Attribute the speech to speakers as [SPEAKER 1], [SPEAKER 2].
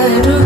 [SPEAKER 1] I do.